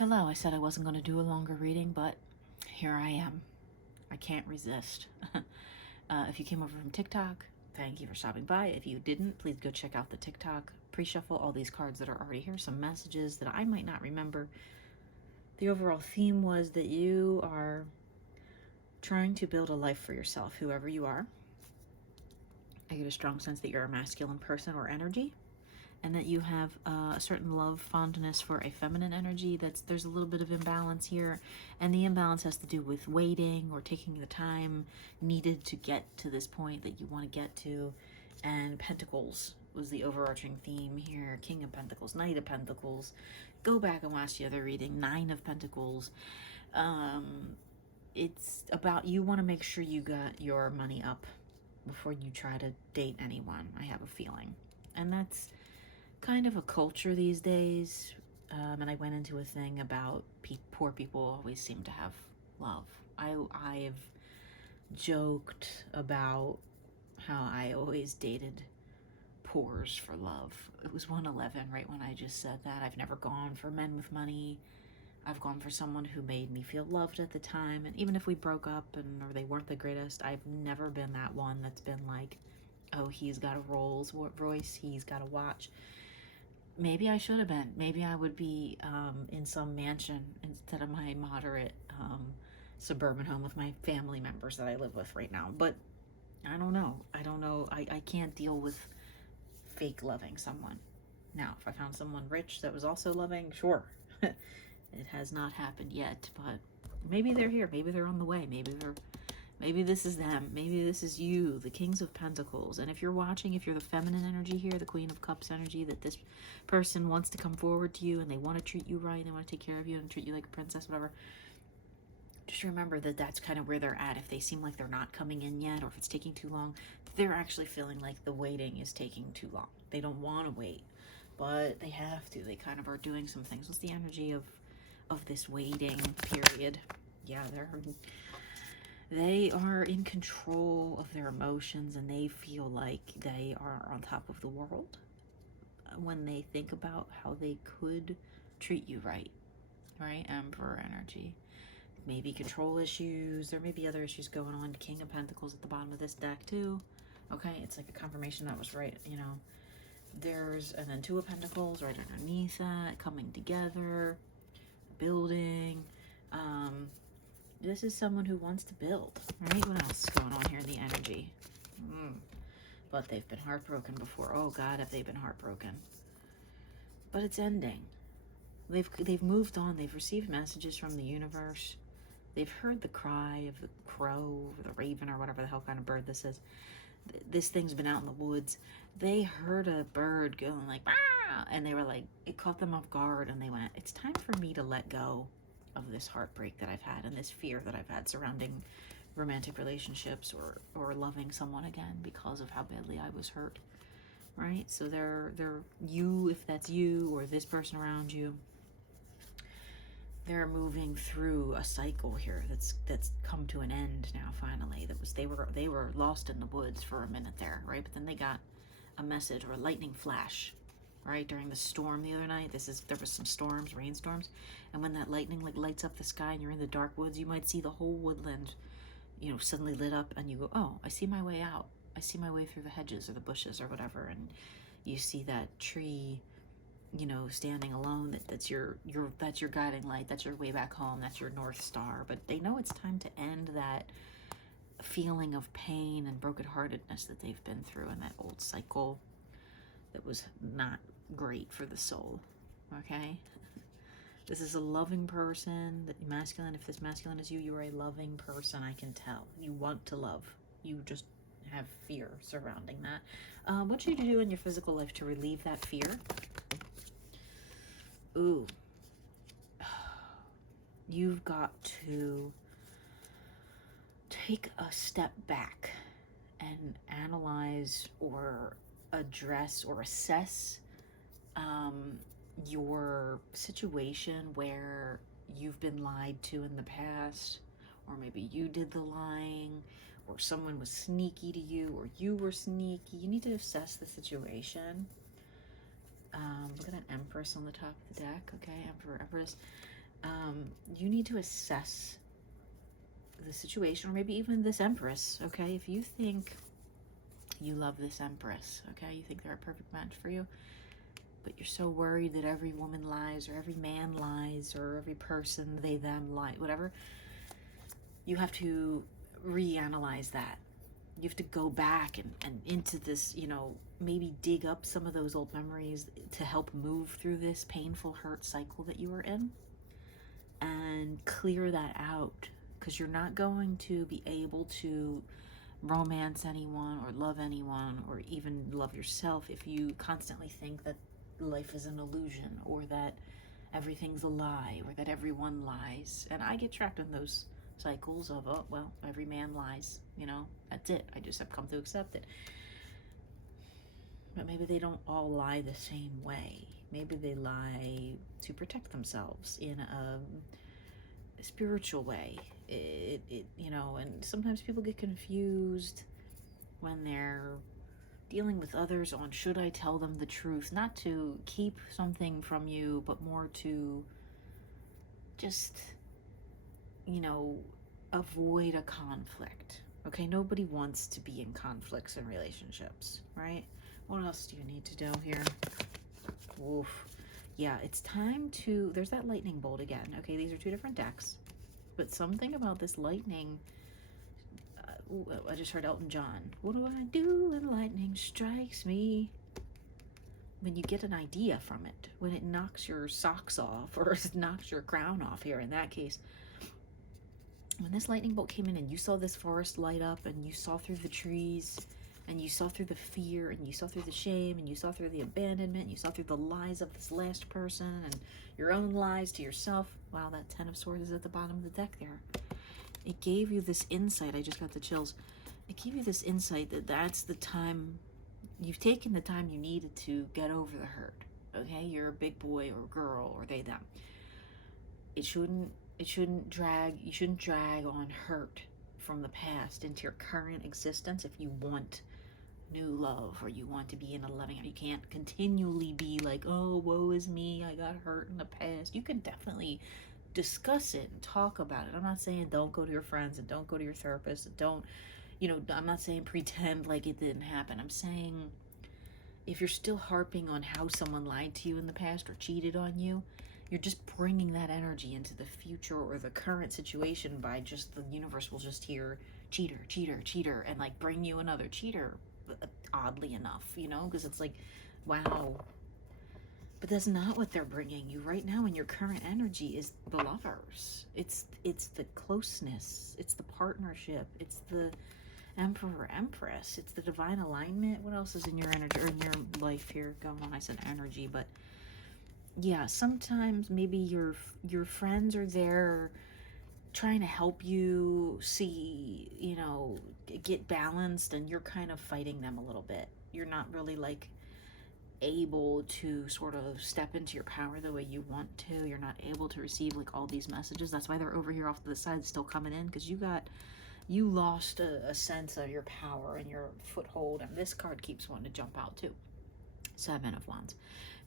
Hello, I said I wasn't going to do a longer reading, but here I am. I can't resist. If you came over from TikTok, thank you for stopping by. If you didn't, please go check out the TikTok. Pre-shuffle all these cards that are already here, some messages that I might not remember. The overall theme was that you are trying to build a life for yourself, whoever you are. I get a strong sense that you're a masculine person or energy, and that you have a certain love, fondness for a feminine energy. There's a little bit of imbalance here, and the imbalance has to do with waiting or taking the time needed to get to this point that you want to get to. And Pentacles was the overarching theme here. King of Pentacles, Knight of Pentacles. Go back and watch the other reading. Nine of Pentacles. It's about you want to make sure you got your money up before you try to date anyone, I have a feeling. And that's kind of a culture these days. And I went into a thing about poor people always seem to have love. I've joked about how I always dated poors for love. It was 111 right when I just said that. I've never gone for men with money. I've gone for someone who made me feel loved at the time. And even if we broke up or they weren't the greatest, I've never been that one that's been like, oh, he's got a Rolls Royce, he's got a watch. Maybe I should have been. Maybe I would be in some mansion instead of my moderate suburban home with my family members that I live with right now. But I don't know. I can't deal with fake loving someone. Now, if I found someone rich that was also loving, sure. It has not happened yet, but maybe they're here. Maybe they're on the way. Maybe this is them. Maybe this is you, the Kings of Pentacles. And if you're watching, if you're the feminine energy here, the Queen of Cups energy, that this person wants to come forward to you and they want to treat you right, they want to take care of you and treat you like a princess, whatever, just remember that that's kind of where they're at. If they seem like they're not coming in yet, or if it's taking too long, they're actually feeling like the waiting is taking too long. They don't want to wait, but they have to. They kind of are doing some things. What's the energy of this waiting period? Yeah, they are in control of their emotions, and they feel like they are on top of the world when they think about how they could treat you right? Emperor energy. Maybe control issues. There may be other issues going on. King of Pentacles at the bottom of this deck too. Okay, it's like a confirmation that was right, you know. And then Two of Pentacles right underneath that, coming together, building. This is someone who wants to build, right? What else is going on here in the energy? But they've been heartbroken before. Oh God, have they been heartbroken? But it's ending. They've moved on. They've received messages from the universe. They've heard the cry of the crow or the raven or whatever the hell kind of bird this is. This thing's been out in the woods. They heard a bird going like, ah! And they were like, it caught them off guard, and they went, it's time for me to let go of this heartbreak that I've had and this fear that I've had surrounding romantic relationships or loving someone again because of how badly I was hurt, right? So they're you, if that's you or this person around you, they're moving through a cycle here that's come to an end now. Finally, they were lost in the woods for a minute there, right? But then they got a message or a lightning flash, right, during the storm the other night. There was some storms, rainstorms, and when that lightning like lights up the sky and you're in the dark woods, you might see the whole woodland, you know, suddenly lit up, and you go, oh, I see my way out. I see my way through the hedges or the bushes or whatever, and you see that tree, you know, standing alone. That's your guiding light. That's your way back home. That's your North Star. But they know it's time to end that feeling of pain and brokenheartedness that they've been through in that old cycle that was not great for the soul. Okay, this is a loving person. That masculine. If this masculine is you, you are a loving person. I can tell. You want to love. You just have fear surrounding that. What should you do in your physical life to relieve that fear? Ooh, you've got to take a step back and analyze or address or assess your situation where you've been lied to in the past, or maybe you did the lying, or someone was sneaky to you, or you were sneaky. You need to assess the situation. Look at that Empress on the top of the deck. Okay, Emperor, Empress. You need to assess the situation, or maybe even this Empress, okay? If you think you love this Empress, okay? You think they're a perfect match for you, but you're so worried that every woman lies, or every man lies, or every person, they, them, lie, whatever. You have to reanalyze that. You have to go back and into this, maybe dig up some of those old memories to help move through this painful hurt cycle that you were in and clear that out, because you're not going to be able to romance anyone or love anyone or even love yourself if you constantly think that life is an illusion, or that everything's a lie, or that everyone lies. And I get trapped in those cycles of, oh, well, every man lies, that's it. I just have come to accept it. But maybe they don't all lie the same way. Maybe they lie to protect themselves in a spiritual way. And sometimes people get confused when they're dealing with others on, should I tell them the truth? Not to keep something from you, but more to just, avoid a conflict. Okay, nobody wants to be in conflicts in relationships, right? What else do you need to know here? Oof. Yeah, it's time to, there's that lightning bolt again. Okay, these are two different decks, but something about this lightning, I just heard Elton John. What do I do when lightning strikes me? When you get an idea from it, when it knocks your socks off, or it knocks your crown off here in that case. When this lightning bolt came in and you saw this forest light up, and you saw through the trees, and you saw through the fear, and you saw through the shame, and you saw through the abandonment, and you saw through the lies of this last person, and your own lies to yourself. Wow, that 10 of Swords is at the bottom of the deck there. It gave you this insight. I just got the chills. It gave you this insight that that's the time, you've taken the time you needed to get over the hurt. Okay, you're a big boy or girl, or they, them. You shouldn't drag on hurt from the past into your current existence if you want new love, or you want to be in a loving. You can't continually be like, oh, woe is me, I got hurt in the past. You can definitely discuss it and talk about it. I'm not saying don't go to your friends and don't go to your therapist and don't, I'm not saying pretend like it didn't happen. I'm saying if you're still harping on how someone lied to you in the past or cheated on you, you're just bringing that energy into the future or the current situation by just, the universe will just hear cheater, cheater, cheater, and like bring you another cheater, oddly enough, because it's like, wow. But that's not what they're bringing you right now in your current energy. Is the lovers. It's the closeness. It's the partnership. It's the Emperor, Empress. It's the divine alignment. What else is in your energy, or in your life here going on? I said energy, but yeah, sometimes maybe your friends are there trying to help you see, get balanced, and you're kind of fighting them a little bit. You're not really like able to sort of step into your power the way you want to. You're not able to receive like all these messages. That's why they're over here off to the side still coming in, because you lost a sense of your power and your foothold. And this card keeps wanting to jump out too. 7 of Wands.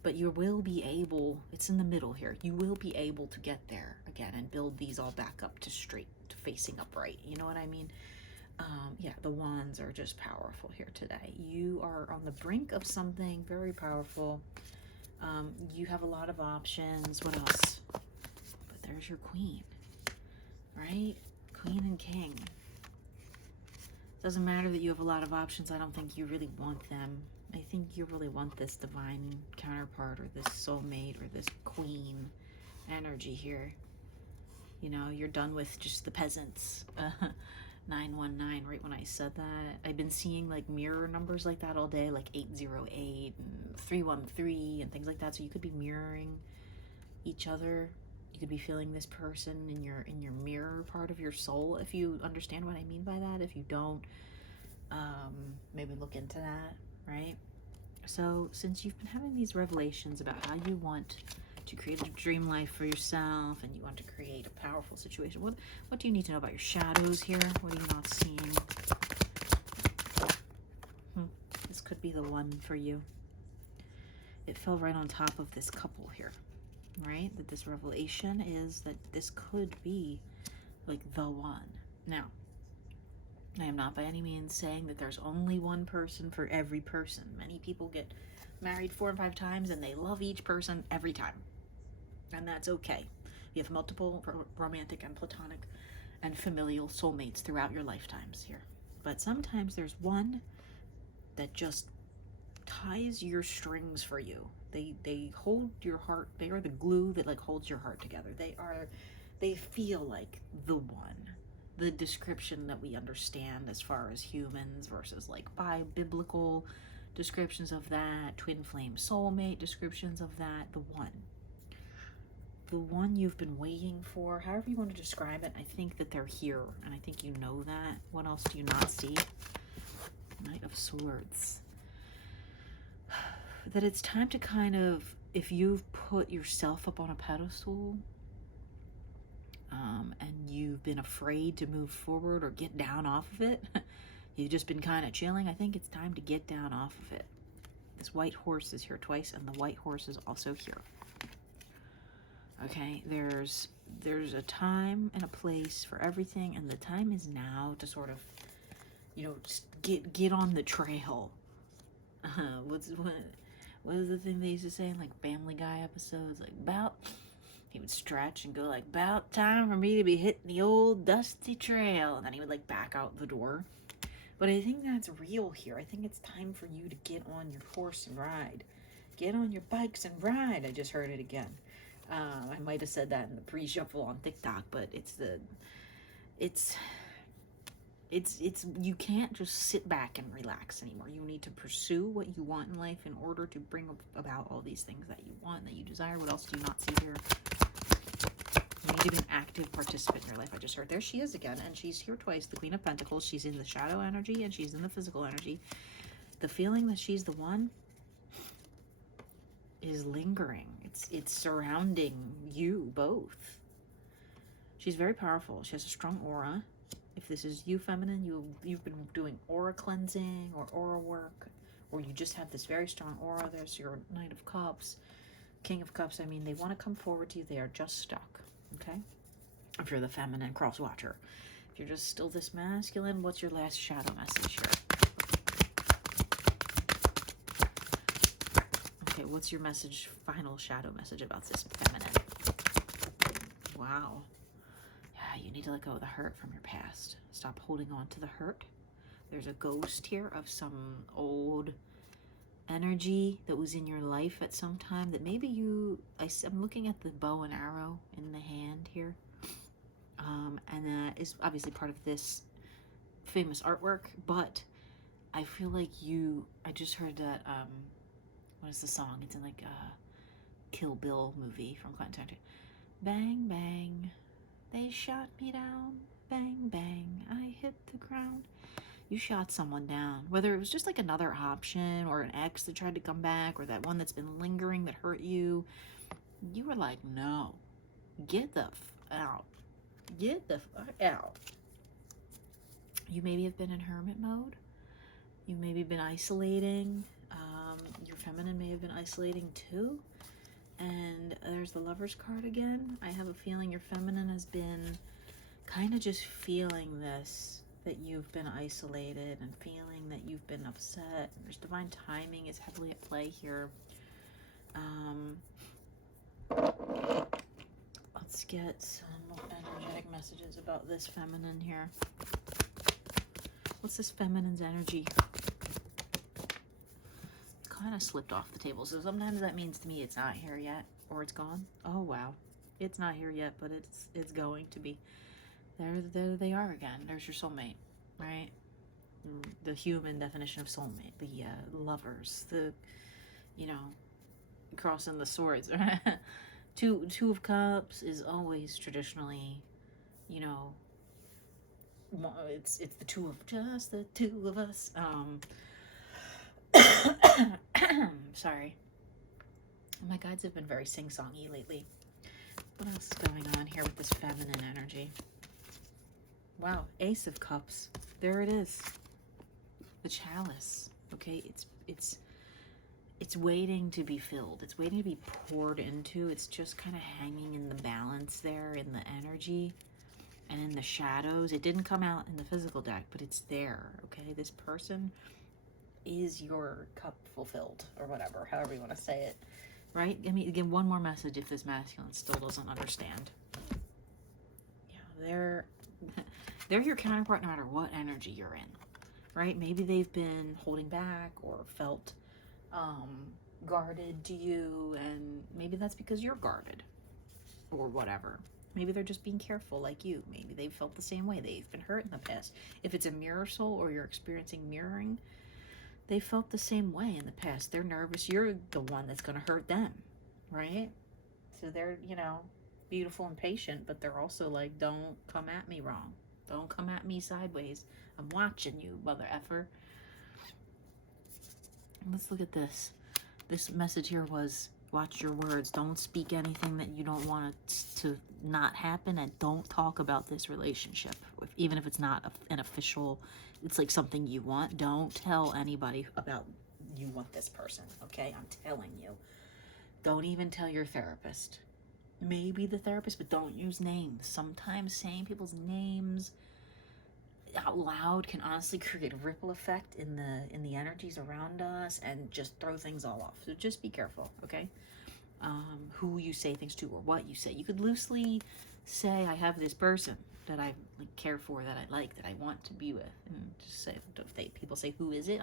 But you will be able, it's in the middle here, you will be able to get there again and build these all back up to straight, to facing upright. You know what I mean? Yeah, the Wands are just powerful here today. You are on the brink of something very powerful. You have a lot of options. What else? But there's your Queen, right? Queen and King. Doesn't matter that you have a lot of options. I don't think you really want them. I think you really want this divine counterpart, or this soulmate, or this queen energy here. You're done with just the peasants. 919, right when I said that. I've been seeing like mirror numbers like that all day, like 808 and 313 and things like that. So you could be mirroring each other. You could be feeling this person in your mirror part of your soul, if you understand what I mean by that. If you don't, maybe look into that, right? So since you've been having these revelations about how you want to create a dream life for yourself, and you want to create a powerful situation, what do you need to know about your shadows here? What are you not seeing? This could be the one for you. It fell right on top of this couple here. right? That this revelation is that this could be like the one. Now, I am not by any means saying that there's only one person for every person. Many people get married 4 and 5 times and they love each person every time. And that's okay. You have multiple romantic and platonic and familial soulmates throughout your lifetimes here. But sometimes there's one that just ties your strings for you. They hold your heart. They are the glue that like holds your heart together. They feel like the one. The description that we understand as far as humans versus like by biblical descriptions of that, twin flame soulmate descriptions of that, the one you've been waiting for, however you want to describe it. I think that they're here, and I think you know that. What else do you not see? Knight of Swords. That it's time to kind of, if you've put yourself up on a pedestal, and you've been afraid to move forward or get down off of it, you've just been kind of chilling, I think it's time to get down off of it. This white horse is here twice, and the white horse is also here. Okay, there's a time and a place for everything, and the time is now to sort of, just get on the trail. What is the thing they used to say in like Family Guy episodes? Like, he would stretch and go like, about time for me to be hitting the old dusty trail, and then he would like back out the door. But I think that's real here. I think it's time for you to get on your horse and ride. Get on your bikes and ride. I just heard it again. I might have said that in the pre-shuffle on TikTok, but it's you can't just sit back and relax anymore. You need to pursue what you want in life in order to bring about all these things that you want, that you desire. What else do you not see here? You need to be an active participant in your life. I just heard there she is again, and she's here twice. The Queen of Pentacles. She's in the shadow energy and she's in the physical energy. The feeling that she's the one is lingering. It's surrounding you both. She's very powerful. She has a strong aura. If this is you, feminine, you've been doing aura cleansing or aura work, or you just have this very strong aura. There's your Knight of Cups, King of Cups. I mean, they want to come forward to you. They are just stuck, okay? If you're the feminine cross watcher. If you're just still this masculine, what's your last shadow message here? Okay, what's your message, final shadow message about this feminine? Wow. Yeah, you need to let go of the hurt from your past. Stop holding on to the hurt. There's a ghost here of some old energy that was in your life at some time that maybe I'm looking at the bow and arrow in the hand here. And that is obviously part of this famous artwork, but I feel like I just heard that, what is the song? It's in like a Kill Bill movie from Quentin Tarantino. Bang, bang, they shot me down. Bang, bang, I hit the ground. You shot someone down. Whether it was just like another option or an ex that tried to come back or that one that's been lingering that hurt you. You were like, no, get the out. Get the fuck out. You maybe have been in hermit mode. You maybe been isolating. Your feminine may have been isolating too. And there's the Lover's card again. I have a feeling your feminine has been kind of just feeling this, that you've been isolated and feeling that you've been upset. There's divine timing is heavily at play here. Let's get some energetic messages about this feminine here. What's this feminine's energy? Kind of slipped off the table, so sometimes that means to me it's not here yet, or it's gone. Oh wow, it's not here yet, but it's going to be. There they are again. There's your soulmate, right? The human definition of soulmate, the lovers, the crossing the swords. Two of Cups is always traditionally, it's the two of us. Sorry. My guides have been very sing-songy lately. What else is going on here with this feminine energy? Wow, Ace of Cups. There it is. The chalice. Okay, it's waiting to be filled. It's waiting to be poured into. It's just kind of hanging in the balance there, in the energy and in the shadows. It didn't come out in the physical deck, but it's there, okay? This person is your cup fulfilled, or whatever, however you want to say it, right? Give me again one more message if this masculine still doesn't understand. Yeah, they're your counterpart no matter what energy you're in, right? Maybe they've been holding back or felt guarded to you, and maybe that's because you're guarded or whatever. Maybe they're just being careful like you. Maybe they've felt the same way. They've been hurt in the past. If it's a mirror soul or you're experiencing mirroring, they felt the same way in the past. They're nervous. You're the one that's going to hurt them, right? So they're, beautiful and patient, but they're also like, don't come at me wrong. Don't come at me sideways. I'm watching you, mother effer. Let's look at this. This message here was, watch your words. Don't speak anything that you don't want to not happen, and don't talk about this relationship. Even if it's not an official, it's like something you want. Don't tell anybody about you want this person, okay? I'm telling you. Don't even tell your therapist. Maybe the therapist, but don't use names. Sometimes saying people's names out loud can honestly create a ripple effect in the energies around us and just throw things all off. So just be careful, okay? Who you say things to or what you say. You could loosely say, I have this person that I care for, that I like, that I want to be with, and just say, if people say, who is it?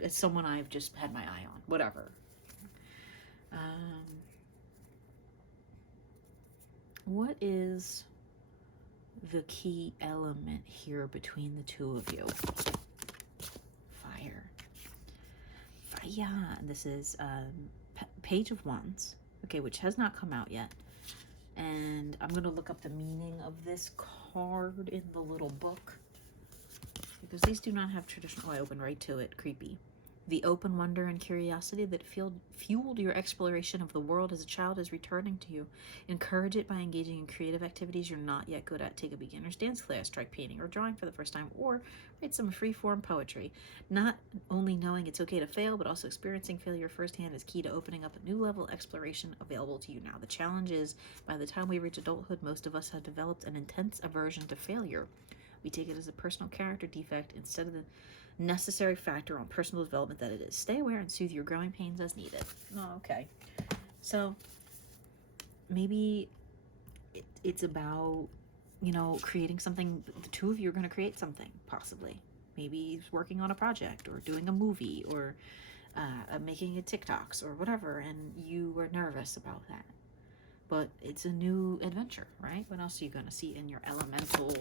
It's someone I've just had my eye on, whatever. What is the key element here between the two of you? Fire. Yeah, this is Page of Wands, okay, which has not come out yet. And I'm going to look up the meaning of this card in the little book, because these do not have traditional... Oh, I opened right to it. Creepy. The open wonder and curiosity that fueled your exploration of the world as a child is returning to you. Encourage it by engaging in creative activities you're not yet good at. Take a beginner's dance class, try painting or drawing for the first time, or write some free-form poetry. Not only knowing it's okay to fail, but also experiencing failure firsthand is key to opening up a new level of exploration available to you now. The challenge is, by the time we reach adulthood, most of us have developed an intense aversion to failure. We take it as a personal character defect instead of the necessary factor on personal development that it is. Stay aware and soothe your growing pains as needed. Oh, okay. So maybe it's about, creating something. The two of you are going to create something, possibly. Maybe he's working on a project or doing a movie or making a TikToks or whatever, and you are nervous about that. But it's a new adventure, right? What else are you going to see in your elemental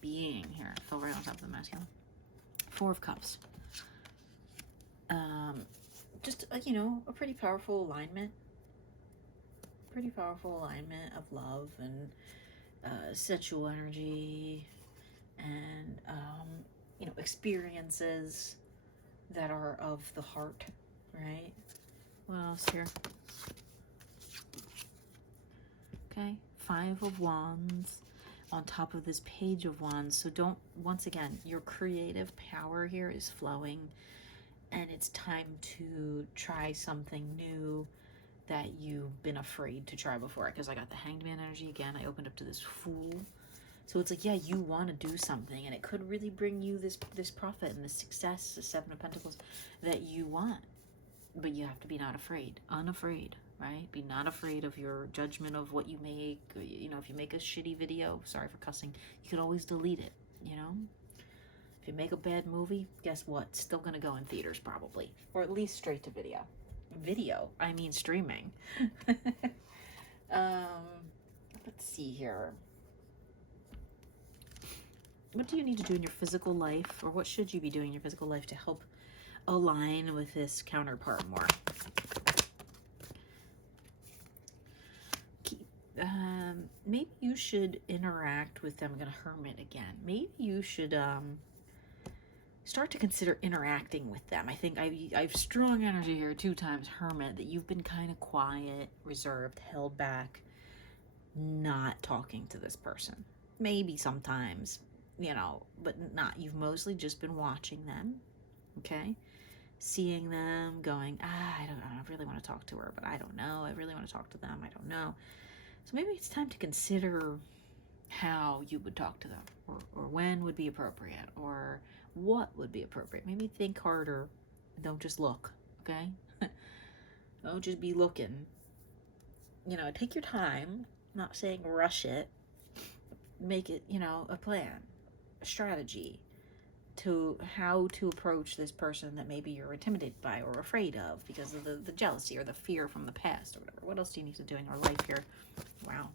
being here? I fell right on top of the masculine. Four of Cups. Just, a pretty powerful alignment. Pretty powerful alignment of love and sensual energy and, experiences that are of the heart, right? What else here? Okay, Five of Wands on top of this Page of Wands. So once again, your creative power here is flowing, and it's time to try something new that you've been afraid to try before. Because I got the Hanged Man energy again. I opened up to this Fool. So it's like, yeah, you want to do something, and it could really bring you this profit and this success, the Seven of Pentacles that you want. But you have to be not afraid, unafraid, right? Be not afraid of your judgment of what you make. If you make a shitty video, sorry for cussing, you can always delete it, If you make a bad movie, guess what? It's still going to go in theaters probably, or at least straight to video. I mean streaming. Let's see here. What do you need to do in your physical life, or what should you be doing in your physical life to help align with this counterpart more? Maybe you should interact with them. I'm going to Hermit again. Maybe you should start to consider interacting with them. I think I have strong energy here 2 times, Hermit, that you've been kind of quiet, reserved, held back, not talking to this person. Maybe sometimes, but not. You've mostly just been watching them, okay? seeing them, going, I really want to talk to her, but I don't know. I really want to talk to them. I don't know. So maybe it's time to consider how you would talk to them, or when would be appropriate, or what would be appropriate. Maybe think harder. Don't just look, okay? Don't just be looking. Take your time. I'm not saying rush it. Make it, a plan, a strategy to how to approach this person that maybe you're intimidated by or afraid of because of the jealousy or the fear from the past or whatever. What else do you need to do in your life here? Wow.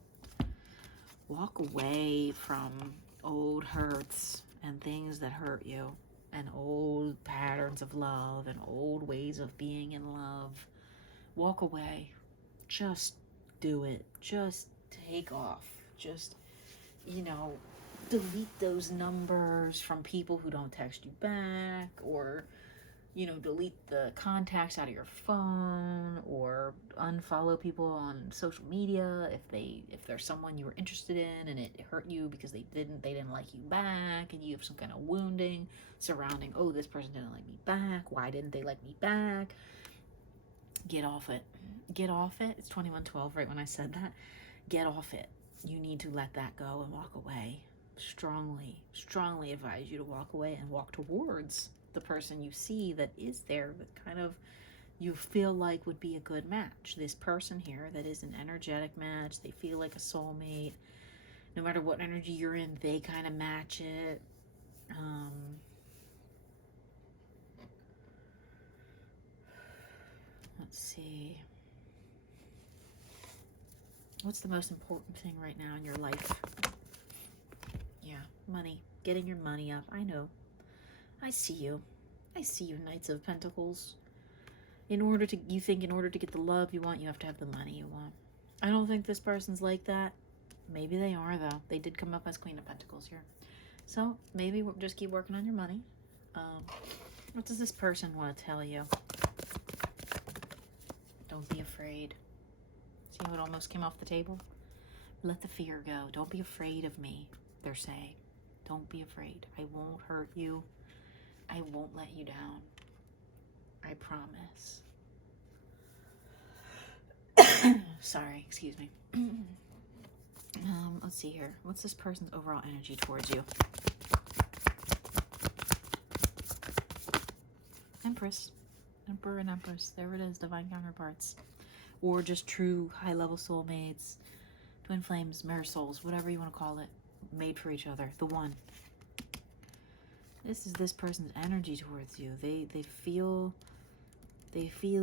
Walk away from old hurts and things that hurt you, and old patterns of love and old ways of being in love. Walk away. Just do it. Just take off. Just, delete those numbers from people who don't text you back, or delete the contacts out of your phone, or unfollow people on social media if there's someone you were interested in and it hurt you because they didn't like you back, and you have some kind of wounding surrounding, oh, this person didn't like me back, why didn't they like me back? Get off it. It's 21:12 right when I said that. Get off it. You need to let that go and walk away. Strongly advise you to walk away and walk towards the person you see that is there, that kind of you feel like would be a good match. This person here that is an energetic match. They feel like a soulmate. No matter what energy you're in, they kind of match it. Let's see. What's the most important thing right now in your life? Yeah, money. Getting your money up. I know. I see you, Knights of Pentacles. You think in order to get the love you want, you have to have the money you want. I don't think this person's like that. Maybe they are, though. They did come up as Queen of Pentacles here. So maybe we'll just keep working on your money. What does this person want to tell you? Don't be afraid. See how it almost came off the table? Let the fear go. Don't be afraid of me, they're saying. Don't be afraid. I won't hurt you. I won't let you down. I promise. Sorry, excuse me. Let's see here. What's this person's overall energy towards you? Empress. Emperor and Empress. There it is, divine counterparts. Or just true high-level soulmates, twin flames, mirror souls, whatever you want to call it. Made for each other. The one. This is this person's energy towards you. They feel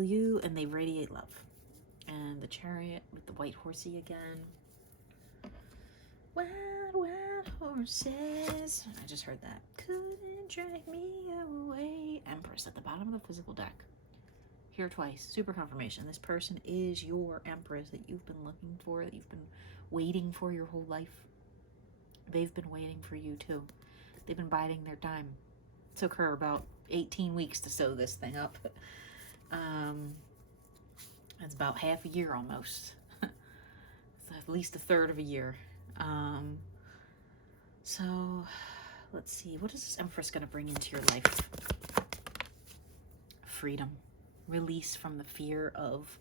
you, and they radiate love. And the Chariot with the white horsey again. Wild, wild horses. I just heard that. Couldn't drag me away. Empress at the bottom of the physical deck. Here twice. Super confirmation. This person is your Empress that you've been looking for, that you've been waiting for your whole life. They've been waiting for you too. They've been biding their time. It took her about 18 weeks to sew this thing up. That's about half a year almost. It's at least a third of a year. So let's see. What is this Empress going to bring into your life? Freedom. Release from the fear of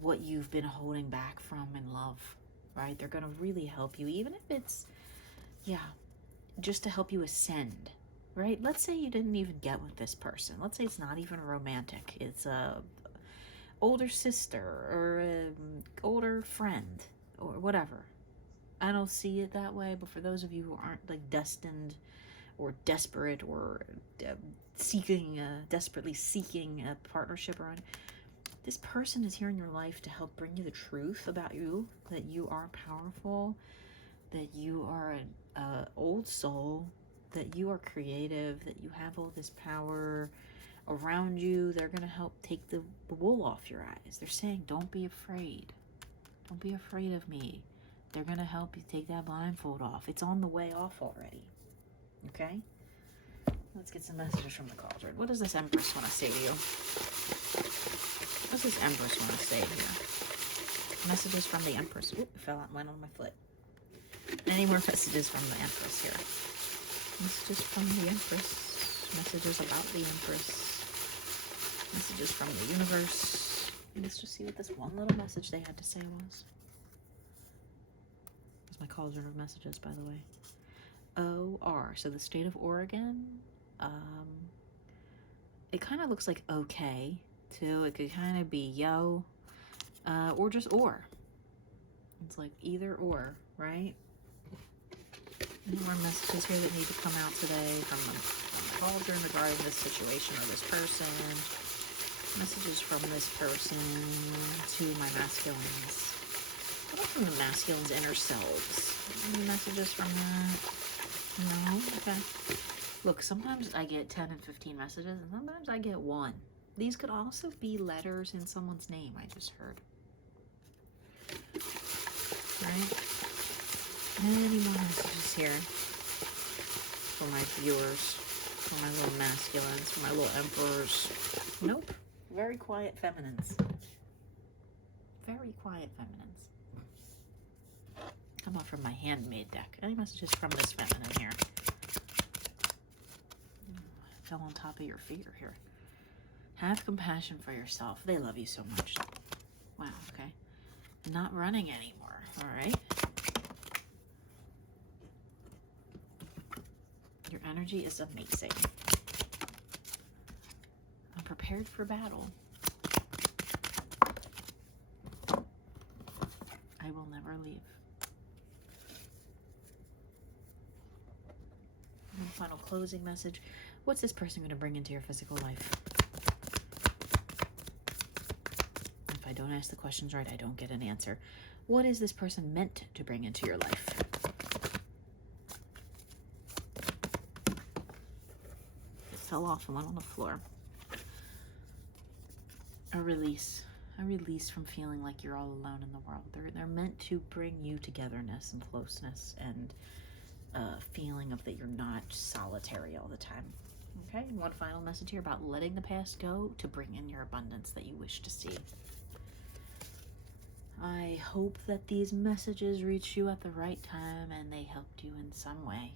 what you've been holding back from in love. Right? They're going to really help you, even if it's, just to help you ascend. Right? Let's say you didn't even get with this person. Let's say it's not even romantic. It's a older sister or an older friend or whatever. I don't see it that way, but for those of you who aren't like destined or desperate or desperately seeking a partnership or this person is here in your life to help bring you the truth about you, that you are powerful, that you are an old soul, that you are creative, that you have all this power around you. They're going to help take the wool off your eyes. They're saying, don't be afraid. Don't be afraid of me. They're going to help you take that blindfold off. It's on the way off already. Okay? Let's get some messages from the cauldron. What does this Empress want to say to you? What does this Empress want to say here? Messages from the Empress. Oop, went on my foot. Any more messages from the Empress here? Messages from the Empress. Messages about the Empress. Messages from the universe. Let's just see what this one little message they had to say was. That's my cauldron of messages, by the way. O-R. So the state of Oregon. It kind of looks like okay, too. It could kind of be yo, or just or. It's like either or, right? Any more messages here that need to come out today from the cauldron regarding this situation or this person? Messages from this person to my masculines. What about from the masculine's inner selves? Any messages from that? No? Okay. Look, sometimes I get 10 and 15 messages, and sometimes I get one. These could also be letters in someone's name, I just heard. Right? Any more messages here for my viewers, for my little masculines, for my little emperors? Nope. Very quiet feminines. Very quiet feminines. How about from my handmade deck? Any messages from this feminine here? Fell on top of your fear here. Have compassion for yourself. They love you so much. Wow, okay. Not running anymore, all right? Your energy is amazing. I'm prepared for battle. I will never leave. And final closing message. What's this person going to bring into your physical life? If I don't ask the questions right, I don't get an answer. What is this person meant to bring into your life? It fell off and went on the floor. A release. A release from feeling like you're all alone in the world. They're meant to bring you togetherness and closeness and feeling of that you're not solitary all the time. Okay, one final message here about letting the past go to bring in your abundance that you wish to see. I hope that these messages reached you at the right time and they helped you in some way.